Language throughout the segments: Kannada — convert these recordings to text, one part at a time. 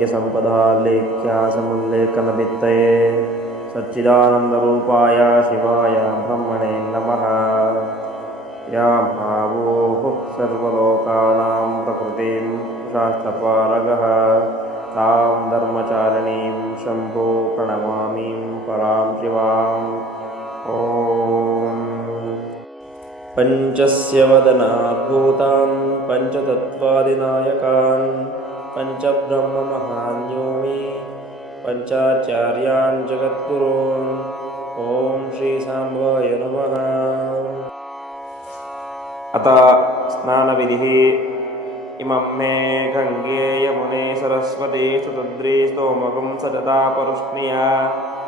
नित्यसम्पदालेख्यासमुल्लेखनभित्तये सच्चिदानन्दरूपाय शिवाय ब्रह्मणे नमः। या भावोः सर्वलोकानां प्रकृतिं शास्त्रपारगः तां धर्मचारिणीं शम्भो प्रणमामि परां शिवाम्। ॐ पञ्चस्य वदनाद्भूतान् पञ्चतत्त्वादिनायकान् पञ्चब्रह्ममहान्योमि पञ्चाचार्यान् जगद्गुरून्। ॐ श्रीसाम्बाय नमः। अथ स्नानविधिः। इमं मे गङ्गे यमुने सरस्वती सुतद्री स्तोमकं सजता परुष्णिया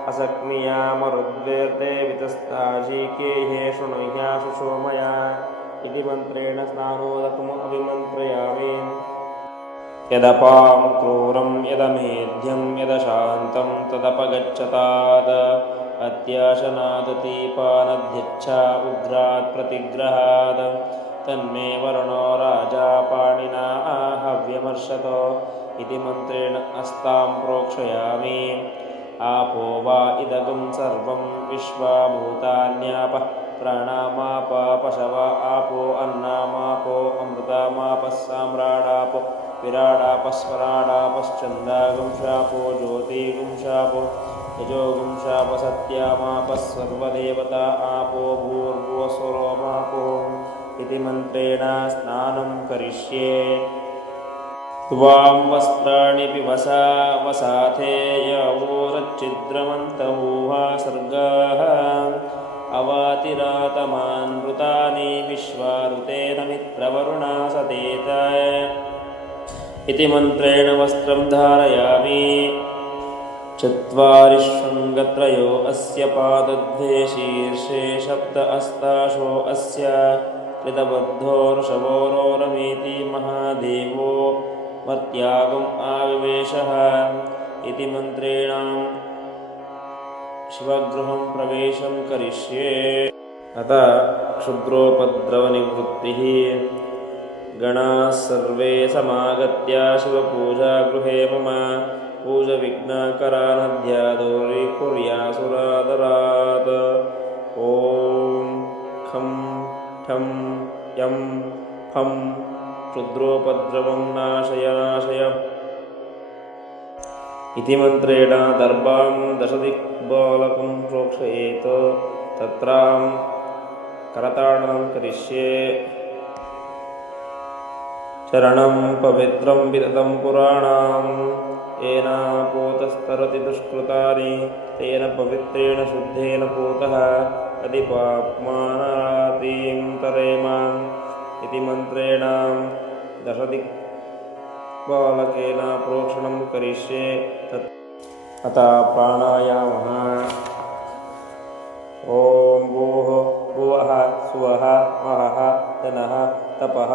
असक्निया मरुद्वेर्ते वितस्ताजीकेहे शृणुह्या सुषोमया इति मन्त्रेण स्नानोदकम् अभिमन्त्रयामि। यदपां क्रूरं यदमेध्यं यदशान्तं तदपगच्छतात् अत्याशनादतीपानध्यच्छा उग्रात् प्रतिग्रहात् तन्मे वरुणो राजा पाणिना हव्यमर्शतो इति मन्त्रेण अस्तां प्रोक्षयामि। आपो वा इदगं सर्वं विश्वाभूतान्यापः प्राणामापः पशव आपो अन्नामापो अमृतामापः साम्राडापो विराडापस्वराडापश्चन्दागुंशापो ज्योतिगुंशापो यजोगुंशापो सत्यामापः सर्वदेवता आपो भूर्भुवस्वरोमापो इति मन्त्रेण स्नानं करिष्ये। त्वां वस्त्राणि पिबसा वसाथे यवोरच्छिद्रमन्तमूहा सर्गाः अवातिरातमान् मृतानि विश्वारुतेन मित्रवरुणा सतेत इति मन्त्रेण वस्त्रं धारयामि। चत्वारिशृङ्गत्रयो अस्य पादद्वे शीर्षे सप्त अस्ताशो अस्य कृतबद्धो ऋषभोरोरमीति महादेवो मर्त्यागम् आविवेशः इति मन्त्रेण शिवगृहं प्रवेशं करिष्ये। अत क्षुद्रोपद्रवनिवृत्तिः। गणाः सर्वे समागत्य शिवपूजागृहे मम पूजविघ्नकरानद्या दूरीकुर्यासुरादरात्। ॐ खं ठं यं फं क्षुद्रोपद्रवं नाशय नाशय इति मन्त्रेण दर्भां दशदिक्पालकं प्रोक्षयेत्। तत्रां करताडनं करिष्ये। चरणं पवित्रं विदतं पुराणां येन पूतस्तरति दुष्कृतानि तेन पवित्रेण शुद्धेन पूतः अधिपाप्मानातीं तरेमान् इति मन्त्रेण दशदिक्पालकेन प्रोक्षणं करिष्ये। अथ प्राणायामः। ॐ भूः भुवः सुवः महः जनः तपः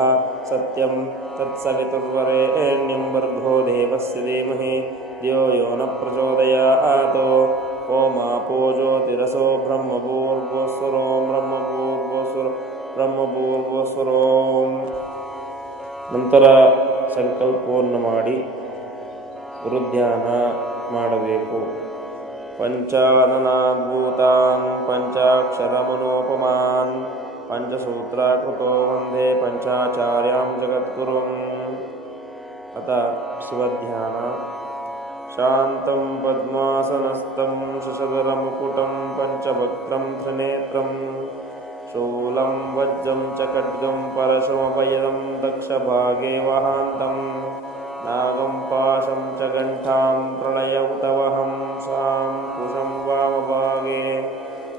सत्यं तत्सवितुर्वरेण्यं भर्गो देवस्य धीमहि धियो यो न प्रचोदयात्। ओमापो ज्योतिरसो ब्रह्मभूर्भुवस्वरो ब्रह्मभूर्भुवस्वरो ನಂತರ ಸಂಕಲ್ಪವನ್ನು ಮಾಡಿ ಗುರುಧ್ಯಾನ ಮಾಡಬೇಕು. ಪಂಚಾನನಾದ್ಭೂತಾನ್ ಪಂಚಾಕ್ಷರಮನೋಪಮಾನ್ ಪಂಚಸೂತ್ರಾಕೃತೋ ವಂದೇ ಪಂಚಾಚಾರ್ಯಾಂ ಜಗದ್ಗುರುಂ. ಅತ ಶಿವಧ್ಯಾನ. ಶಾಂತಂ ಪದ್ಮಾಸನಸ್ಥಂ ಶಶಧರಮುಕುಟಂ ಪಂಚವಕ್ತ್ರಂ ತ್ರಿನೇತ್ರಂ ಶೂಲಂ ವಜ್ರಂ ಚ ಖಡ್ಗಂ ಪರಶುಮಭಯದಂ ದಕ್ಷಭಾಗೆ ವಹಾಂತಂ ನಾಗಂ ಪಾಶಂ ಚ ಘಂಟಾಂ ಪ್ರಳಯೌತವಹಂ ಸಾಂ ಕುಶಂ ವಾಮಭಾಗೆ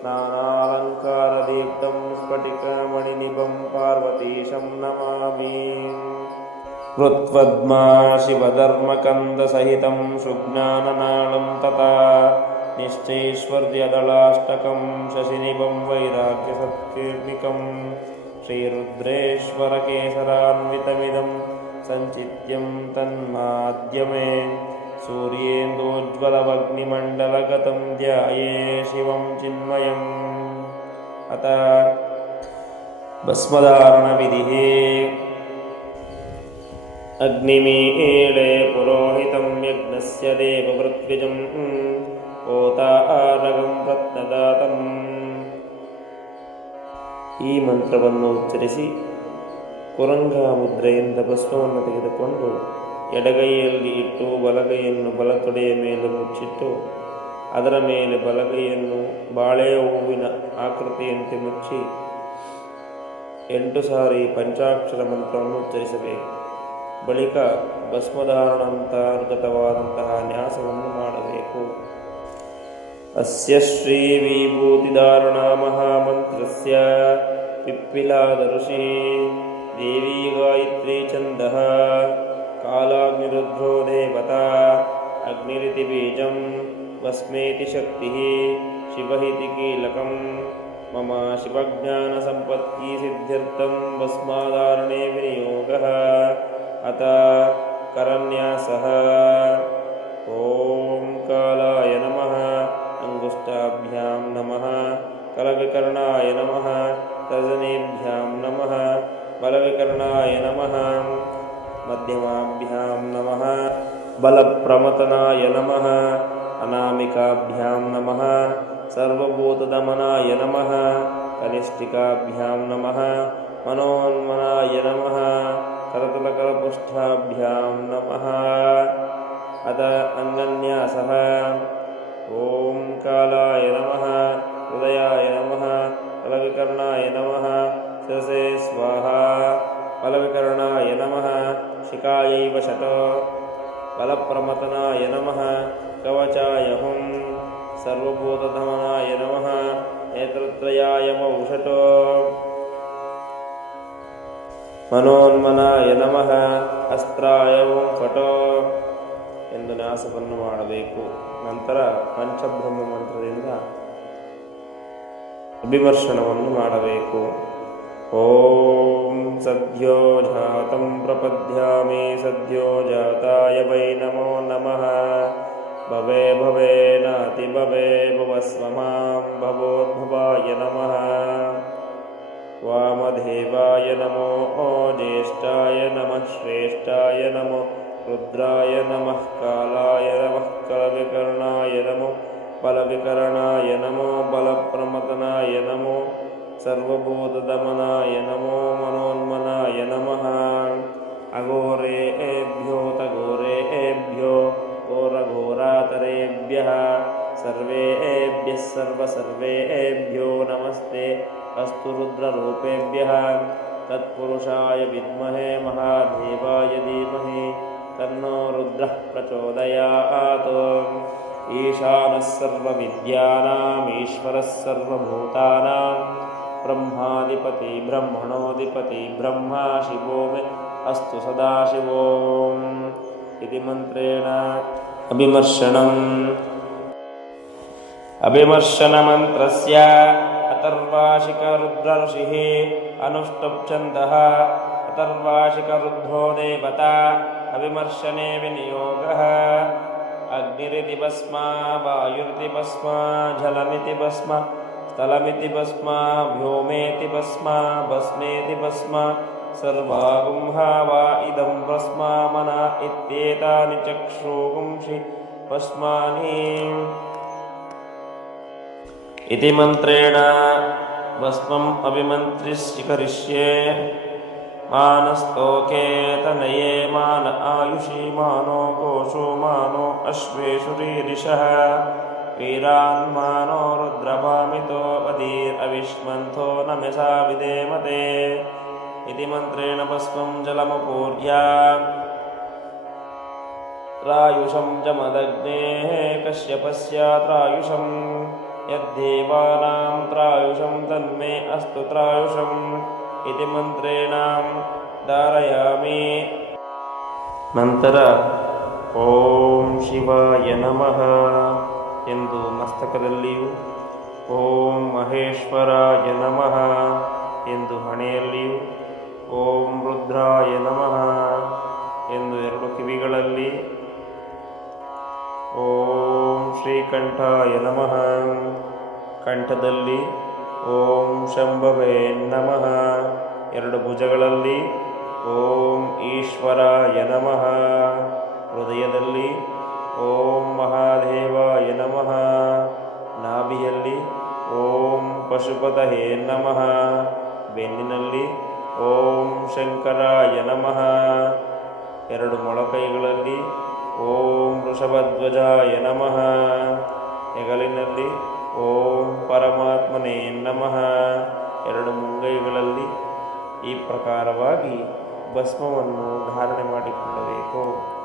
ನಾನಾಲಂಕಾರದೀಪ್ತಂ ಸ್ಫಟಿಕಮಣಿನಿಭಂ ಪಾರ್ವತೀಶಂ ನಮಾಮಿ. ಹೃತ್ಪದ್ಮಾ ಶಿವಧರ್ಮಕಂದಸಹಿತಂ ಶುಜ್ಞಾನನಾಳಂ ತಥಾ ನಿಶ್ಚೈಶ್ವರ್ಯದಳಾಷ್ಟಕಂ ಶಶಿನಿಭಂ ವೈರಾಗ್ಯಸತ್ಕೀರ್ಣಿಕಂ ಶ್ರೀರುದ್ರೇಶ್ವರಕೇಸರಾನ್ವಿತಮಿದಂ ಸಂಚಿತ್ಯಂ ತನ್ಮಾದ್ಯಮೇ ಸೂರ್ಯೇಂದೋಜ್ವಲವಗ್ನಿಮಂಡಲಗತಂ ಧ್ಯಾಯೇ ಶಿವಂ ಚಿನ್ಮಯಂ. ಅತ ಭಸ್ಮಧಾರಣವಿಧಿಃ. ಅಗ್ನಿಮೀಳೆ ಪುರೋಹಿತಂ ಯಜ್ಞ ಯಜ್ಞಸ್ಯ ದೇವವೃತ್ವಿಜಂ ಓತಾರಗಂ ರತ್ನದಾತಂ. ಈ ಮಂತ್ರವನ್ನು ಉಚ್ಚರಿಸಿ ಕುರಂಗ ಮುದ್ರೆಯಿಂದ ಭಸ್ಮವನ್ನು ತೆಗೆದುಕೊಂಡು ಎಡಗೈಯಲ್ಲಿ ಇಟ್ಟು ಬಲಗೈಯನ್ನು ಬಲತೊಡೆಯ ಮೇಲೆ ಮುಚ್ಚಿಟ್ಟು ಅದರ ಮೇಲೆ ಬಲಗೈಯನ್ನು ಬಾಳೆಯ ಹೂವಿನ ಆಕೃತಿಯಂತೆ ಮುಚ್ಚಿ 8 ಸಾರಿ ಪಂಚಾಕ್ಷರ ಮಂತ್ರವನ್ನು ಉಚ್ಚರಿಸಬೇಕು. ಬಳಿಕ ಭಸ್ಮಧಾರಣಾಂತರ್ಗತವಾದಂತಹ ನ್ಯಾಸವನ್ನು ಮಾಡಬೇಕು. ಅಸ್ಯ ಶ್ರೀ ವಿಭೂತಿಧಾರಣಾ ಮಹಾಮಂತ್ರಸ್ಯ ಪಿಪ್ಪಿಲಾದ ಋಷಿ ದೇವಿ ಗಾಯತ್ರಿ ಛಂದಃ ಕಾಲಾಗ್ನಿರುದ್ರೋ ದೇವತಾ ಅಗ್ನಿರಿತಿ ಬೀಜಂ ಭಸ್ಮೇತಿ ಶಕ್ತಿ ಶಿವಹಿತಿ ಕೀಲಕಂ ಮಮ ಶಿವಜ್ಞಾನಸಂಪತ್ತಿ ಸಿದ್ಧ್ಯರ್ಥಂ ಭಸ್ಮಾಧಾರಣೆ ವಿನಿಯೋಗಃ ಅತ ಕರನ್ಯಾಸಃ. ಓಂ ಕಾಲಾಯ ನಮಃ ಅಂಗುಷ್ಟಾಭ್ಯಾಂ ನಮಃ ಕಲವಿಕರ್ಣಾಯ ನಮಃ ತರ್ಜನೇಭ್ಯಾಂ ನಮಃ ಬಲವಿಕರ್ಣಾಯ ನಮಃ ಮಧ್ಯಮಾಭ್ಯಾಂ ನಮಃ ಬಲಪ್ರಮತನಾಯ ನಮಃ ಅನಾಮಿಕಾಭ್ಯಾಂ ನಮಃ ಸರ್ವಭೂತದಮನಾಯ ನಮಃ ಕನಿಷ್ಠಿಕಾಭ್ಯಾಂ ನಮಃ ಮನೋನ್ಮನಾಯ ನಮಃ ಕರತಲಕರಪುಷ್ಠಾಭ್ಯಾಂ ನಮಃ ಅದ ಅಂಗನ್ಯಾಸಃ. ಓಂ ಕಾಲಾಯ ನಮಃ ಹೃದಯಾಯ ನಮಃ ಕಲವಿಕರ್ಣಾಯ ನಮಃ ಶಿರಸೇ ಸ್ವಾಹಾ ಬಲವಿಕರ್ಣಾಯ ನಮಃ ಶಿಖಾಯೈವ ಶತೋ ಬಲಪ್ರಮತನಾಯ ನಮಃ ಕವಚಾಯ ಹುಂ ಸರ್ವಭೂತಧಮನಾಯ ನಮಃ ನೇತ್ರತ್ರಯಾಯ ಮೌಷಟೋ ಮನೋನ್ಮನಾಯ ನಮಃ ಅಸ್ತ್ರಾಯ ಓಂ ಫಟೋ ಎಂದು ನ್ಯಾಸವನ್ನು ಮಾಡಬೇಕು. ನಂತರ ಪಂಚಬ್ರಹ್ಮ ಮಂತ್ರದಿಂದ ಅಭಿಮರ್ಶನವನ್ನು ಮಾಡಬೇಕು. ಓಂ ಸದ್ಯೋ ಜಾತಂ ಪ್ರಪದ್ಯಾಮಿ ಸದ್ಯೋ ಜಾತಾಯ ವೈ ನಮೋ ನಮಃ ಭವೆ ಭವೆ ನಾತಿ ಭವೆ ಭವಸ್ವ ಮಾಂ ಭವೋದ್ಭವಾಯ ನಮಃ ವಾಮದೇವಾಯ ನಮೋ ಜ್ಯೇಷ್ಠಾಯ ನಮಃ ಶ್ರೇಷ್ಠಾಯ ನಮೋ ರುದ್ರಾಯ ನಮಃ ಕಾಲಾಯ ನಮಃ ಕಲವಿಕರ್ಣಾಯ ನಮೋ ಬಲವಿಕರ್ಣಾಯ ನಮೋ ಬಲಪ್ರಮತನಾಯ ನಮೋ ಸರ್ವಭೂತದಮನಾಯ ನಮೋ ಮನೋನ್ಮನಾಯ ನಮಃ ಅಘೋರೇಭ್ಯೋ ತಘೋರೇಭ್ಯೋ ಘೋರಘೋರಾತರೇಭ್ಯಃ ಸರ್ವೇಭ್ಯಃ ಸರ್ವಸರ್ವೇಭ್ಯೋ ನಮಸ್ತೆ ಅಸ್ತು ರುದ್ರರೂಪೇಭ್ಯಃ ತತ್ಪುರುಷಾಯ ವಿದ್ಮಹೇ ಮಹಾದೇವಾಯ ಧೀಮಹಿ ತನ್ನೋ ರುದ್ರಃ ಪ್ರಚೋದಯಾತ್. ಈಶಾನಃ ಸರ್ವವಿದ್ಯಾನಾಂ ಈಶ್ವರಃ ಸರ್ವಭೂತಾನಾಂ ಬ್ರಹ್ಮಾಧಿಪತಿ ಬ್ರಹ್ಮಣೋಧಿಪತಿ ಬ್ರಹ್ಮ ಶಿವೋ ಮೇ ಅಸ್ತು ಸದಾಶಿವೋ ಇತಿ ಮಂತ್ರೇಣ ಅಭಿಮರ್ಶನಮಂತ್ರಸ್ಯ ಅಥರ್ವಾಶಿಕರುದ್ರಋಷಿಃ ಅನುಷ್ಠುಪ್ ಛಂದಃ ಅಥರ್ವಾಶಿಕರುದ್ಧೋ ದೇವತಾ ಅಭಿಮರ್ಶನೆ ವಿನಿಯೋಗಃ ಅಗ್ನಿರಿತಿ ಭಸ್ಮ ವಾಯುರಿತಿ ಭಸ್ಮ ಜಲಮಿತಿ ಭಸ್ಮ ಸ್ಥಲಮಿತಿ ಭಸ್ಮ ವ್ಯೋಮೇತಿ ಭಸ್ಮ ಭಸ್ಮೇತಿ ಭಸ್ಮ ಸರ್ವಾಗುಂಹಾ ವಾ ಇದಂ ಭಸ್ಮ ಮನ ಇತ್ಯೇತಾನಿ ಚಕ್ಷುಗುಂಷಿ ಭಸ್ಮಾನಿ ಇತಿ ಮಂತ್ರೇಣ ಭಸ್ಮಂ ಅಭಿಮಂತ್ರಿಷ್ಯಕರಿಷ್ಯೆ. ಮಾನಸ್ತೋಕೆ ತನಯೇ ಮಾನ ಆಯುಷಿ ಮಾನೋ ಗೋಷೋ ಮಾನೋ ಅಶ್ವೇಷು ರೀರಿಷಃ ವೀರಾನ್ ಮಾನೋ ರುದ್ರಭಾಮಿತೋ ವದೀರ್ ಅವಿಷ್ಮಂಥೋ ನಮಸಾ ವಿಧೇಮತೆ ಇತಿ ಮಂತ್ರೇಣ ಭಸ್ಮಂ ಜಲಮಪೂರ್ಯ ತ್ರಾಯುಷಂ ಜಮದಗ್ನೇಃ ಕಶ್ಯಪಸ್ಯ ತ್ರಾಯುಷಂ ಯದ್ದೇವಾನಾಂ ತ್ರಾಯುಷಂ ತನ್ಮೇ ಅಸ್ತು ತ್ರಾಯುಷಂ ಇತಿ ಮಂತ್ರೇಣ ಧಾರಯಾಮಿ. ನಂತರ ಓಂ ಶಿವಾಯ ನಮಃ ಎಂದು ಮಸ್ತಕದಲ್ಲಿಯೂ ಓಂ ಮಹೇಶ್ವರಾಯ ನಮಃ ಎಂದು ಹಣೆಯಲ್ಲಿಯೂ ಓಂ ರುದ್ರಾಯ ನಮಃ ಎಂದು 2 ಕಿವಿಗಳಲ್ಲಿ ಓಂ ಶ್ರೀಕಂಠಾಯ ನಮಃ ಕಂಠದಲ್ಲಿ ಓಂ ಶಂಭವೇ ನಮಃ 2 ಭುಜಗಳಲ್ಲಿ ಓಂ ಈಶ್ವರಾಯ ನಮಃ ಹೃದಯದಲ್ಲಿ ಓಂ ಮಹಾದೇವಾಯ ನಮಃ. ನಾಭಿಯಲ್ಲಿ ಓಂ ಪಶುಪತಯೇ ನಮಃ. ಬೆನ್ನಿನಲ್ಲಿ ಓಂ ಶಂಕರಾಯ ನಮಃ. ಎರಡು ಮೊಳಕೈಗಳಲ್ಲಿ ಓಂ ವೃಷಭಧ್ವಜಾಯ ನಮಃ. ಹೆಗಲಿನಲ್ಲಿ ಓಂ ಪರಮಾತ್ಮನೇ ನಮಃ. ಎರಡು ಮುಂಗೈಗಳಲ್ಲಿ ಈ ಪ್ರಕಾರವಾಗಿ ಭಸ್ಮವನ್ನು ಧಾರಣೆ ಮಾಡಿಕೊಳ್ಳಬೇಕು.